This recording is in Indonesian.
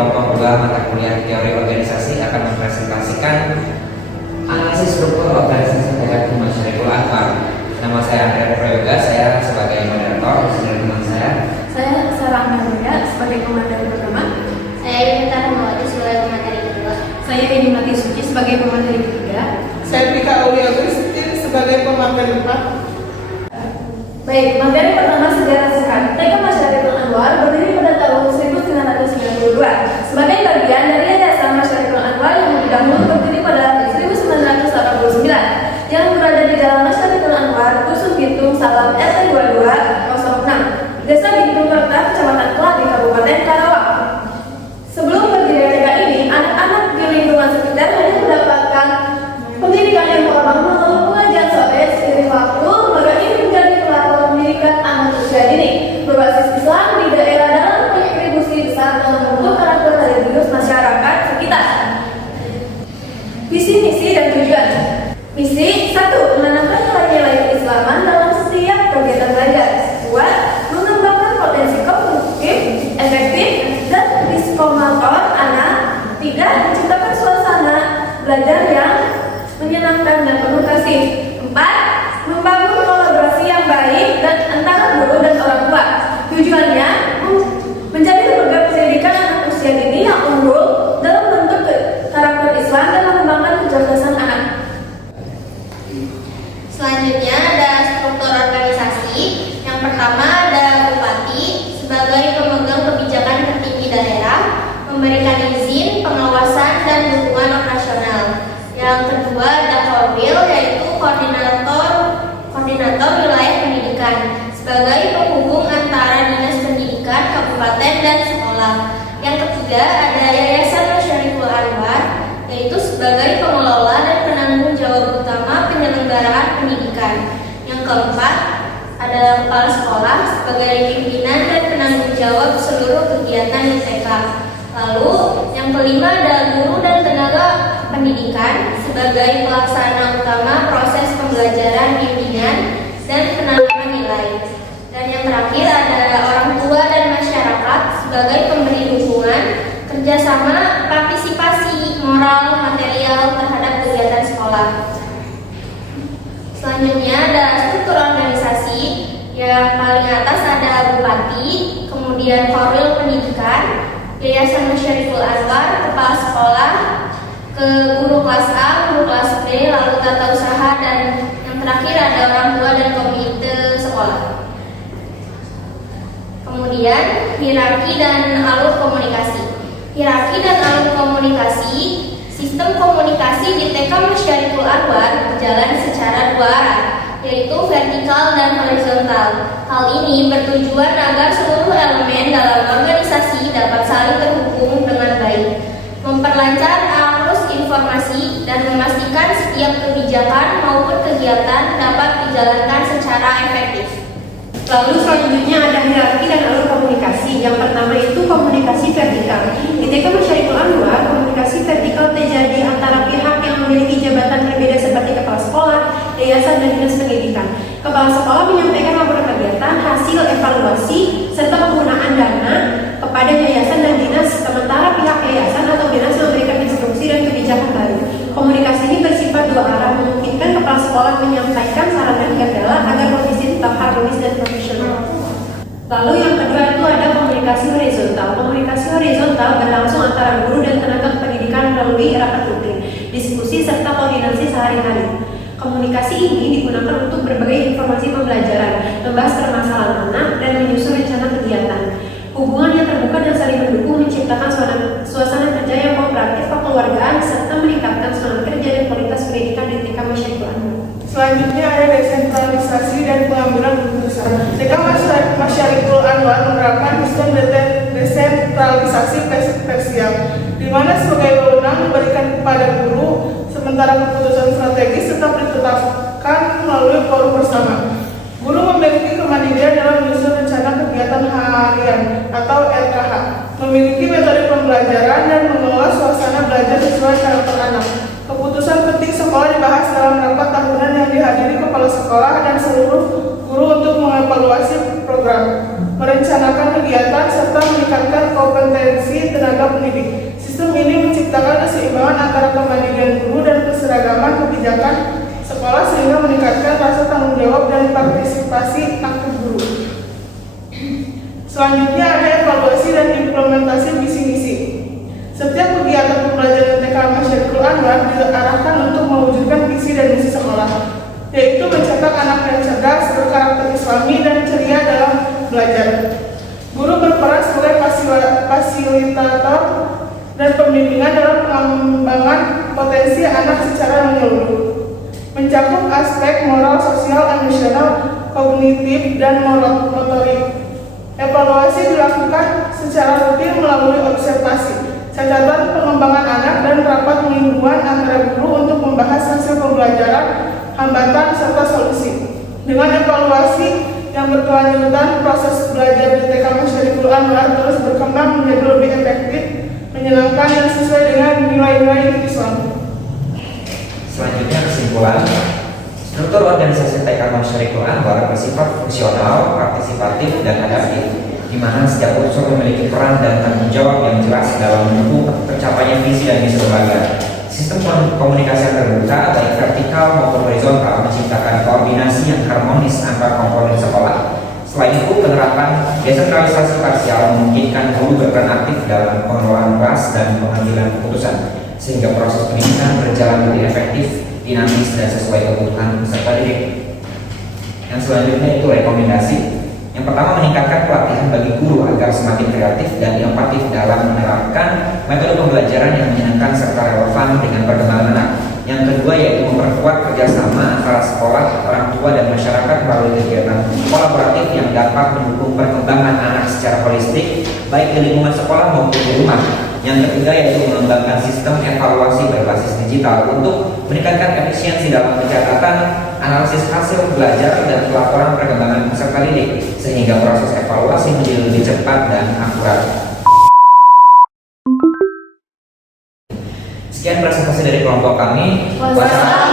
kelompok 2 mata kuliah teori organisasi akan mempresentasikan analisis struktur organisasi TKM Masyarikul Anwar. Nama saya Andrea Prayoga, saya sebagai moderator, dan teman saya Sarah Maria sebagai pemateri pertama. Saya Yunita Rahmawati sebagai pemateri kedua. Saya Indimati Suci sebagai pemateri ketiga. Saya Pika Aulia Agustin sebagai pemateri empat. Baik, materi pertama sejarah singkat. TK Masyarikul Anwar berdiri pada tahun 1992 sebagai bagian dari Yayasan Masyarikul Anwar yang dahulu berdiri pada 1989 yang berada di Jalan Masyarikul Anwar, Dusun Bintung, Salam, RT 2206, Desa Bintung Kerta, Kecamatan Keladi, Kabupaten Karawang. Sebelum berdiri TK ini, anak-anak di lingkungan sekitar hanya mendapatkan pendidikan yang formal melalui pengajian sore seiring waktu, maka ini menjadi pelapor pendidikan anak usia dini berbasis Islam di daerah dalam kontribusi besar dalam membentuk karakter religius masyarakat sekitar. Visi, misi, dan tujuan. Misi 1. Menanamkan nilai-nilai keislaman dalam setiap kegiatan belajar. 2. Mengembangkan potensi kognitif, efektif, dan psikomotor anak. 3. Menciptakan suasana belajar yang menyenangkan dan penuh kasih. 4. Membangun kolaborasi yang baik dan antara guru dan orang tua. Tujuannya menjadi lembaga pendidikan anak usia dini yang unggul dalam bentuk karakter Islam dan mengembangkan kecerdasan anak. Selanjutnya ada struktur organisasi. Yang pertama ada Bupati sebagai pemegang kebijakan tertinggi daerah, memberikan izin, pengawasan, dan dukungan operasional. Yang kedua ada Korwil, yaitu koordinator wilayah pendidikan sebagai penghubung antara dinas pendidikan, kabupaten, dan sekolah. Yang ketiga ada Yayasan Masyarikul Anwar, yaitu sebagai pengelola dan penanggung jawab utama penyelenggaraan pendidikan. Yang keempat ada kepala sekolah sebagai pimpinan dan penanggung jawab seluruh kegiatan di TK. Lalu yang kelima ada guru dan tenaga pendidikan sebagai pelaksana utama proses pembelajaran, bimbingan, dan penanaman nilai. Dan yang terakhir ada orang tua dan masyarakat sebagai pemberi dukungan, kerjasama, partisipasi moral, material terhadap kegiatan sekolah. Selanjutnya ada struktur organisasi. Yang paling atas ada Bupati, kemudian Korwil Pendidikan, Yayasan Masyarikul Anwar, kepala sekolah, ke guru kelas A, guru kelas B, lalu tata usaha, dan yang terakhir ada orang tua dan komite sekolah. Kemudian hierarki dan alur komunikasi. Hierarki dan alur komunikasi. Sistem komunikasi di TK Masyarikul Anwar berjalan secara dua arah, yaitu vertikal dan horizontal. Hal ini bertujuan agar seluruh elemen dalam organisasi dapat saling terhubung dengan baik, memperlancar arus informasi, dan memastikan setiap kebijakan maupun kegiatan dapat dijalankan secara efektif. Lalu selanjutnya ada hierarki dan alur komunikasi. Yang pertama itu komunikasi vertikal. Di TK Masyarikul Anwar, komunikasi vertikal terjadi antara pihak yang memiliki jabatan berbeda seperti kepala sekolah, yayasan, dan dinas pendidikan. Kepala sekolah menyampaikan laporan kegiatan, hasil evaluasi, serta penggunaan dana kepada yayasan dan dinas, sementara pihak yayasan atau dinas memberikan instruksi dan kebijakan baru. Komunikasi ini bersifat dua arah, memungkinkan kepala sekolah menyampaikan saran dan kendala agar kondisi tetap harmonis dan profesional. Lalu yang kedua itu ada komunikasi horizontal. Komunikasi horizontal berlangsung antara guru dan tenaga pendidikan melalui rapat rutin, diskusi, serta koordinasi sehari-hari. Komunikasi ini digunakan untuk berbagai informasi pembelajaran, membahas permasalahan anak, dan menyusun rencana kegiatan. Hubungan yang terbuka dan saling mendukung menciptakan suasana kerja yang kooperatif, kekeluargaan, serta meningkatkan semangat kerja dan kualitas pendidikan di TK Masyarikul Anwar. Selanjutnya ada desentralisasi dan pengambilan keputusan. TK Masyarikul Anwar menerapkan sistem desentralisasi presidensial, di mana sebagai wewenang diberikan kepada guru, sementara keputusan strategis tetap ditetapkan melalui forum bersama. Guru memiliki kemandirian dalam menyusun rencana kegiatan harian atau RKH, memiliki metode pembelajaran, dan mengelola suasana belajar sesuai karakter anak. Keputusan penting sekolah dibahas dalam rapat tahunan yang dihadiri kepala sekolah dan seluruh guru untuk mengevaluasi program, merencanakan kegiatan, serta meningkatkan kompetensi tenaga tenaga pendidik. Sistem ini menciptakan keseimbangan antara kemandirian guru dan keseragaman kebijakan sekolah sehingga meningkatkan rasa tanggung jawab dan partisipasi aktif guru. Selanjutnya ada evaluasi dan implementasi visi misi. Setiap kegiatan pembelajaran TK Masyarikul Anwar diarahkan untuk mewujudkan visi dan misi sekolah, yaitu mencetak anak yang cerdas, berkarakter Islami dan ceria dalam belajar. Guru berperan sebagai fasilitator dan pembimbingan dalam pengembangan potensi anak secara menyeluruh, mencakup aspek moral, sosial, emosional, kognitif, dan motorik. Evaluasi dilakukan secara rutin melalui observasi, catatan pengembangan anak, dan rapat mingguan antara guru untuk membahas hasil pembelajaran, hambatan, serta solusi. Dengan evaluasi yang berkelanjutan, proses belajar di TK Masyarikul Anwar terus berkembang menjadi lebih efektif, menyenangkan, dan sesuai dengan nilai-nilai Islam. Selanjutnya kesimpulan, struktur organisasi TK Masyarikul Anwar bersifat fungsional, partisipatif, dan adaptif, di mana setiap unsur memiliki peran dan tanggung jawab yang jelas dalam mendukung tercapainya visi dan misi lembaga. Sistem komunikasi yang terbuka, baik vertikal maupun horizontal, menciptakan koordinasi yang harmonis antar komponen sekolah. Selain itu, penerapan desentralisasi parsial memungkinkan guru berperan aktif dalam pengelolaan kelas dan pengambilan keputusan, sehingga proses pendidikan berjalan lebih efektif, dinamis, dan sesuai kebutuhan peserta didik. Yang selanjutnya itu rekomendasi. Yang pertama, meningkatkan pelatihan bagi guru agar semakin kreatif dan inovatif dalam menerapkan metode pembelajaran yang menyenangkan serta relevan dengan perkembangan anak. Yang kedua yaitu memperkuat kerjasama antara sekolah, orang tua, dan masyarakat melalui kegiatan kolaboratif yang dapat mendukung perkembangan anak secara holistik, baik di lingkungan sekolah maupun di rumah. Yang ketiga yaitu mengembangkan sistem evaluasi berbasis digital untuk meningkatkan efisiensi dalam pencatatan, analisis hasil belajar, dan pelaporan perkembangan peserta didik, sehingga proses evaluasi menjadi lebih cepat dan akurat. Sekian presentasi dari kelompok kami. Wassalamualaikum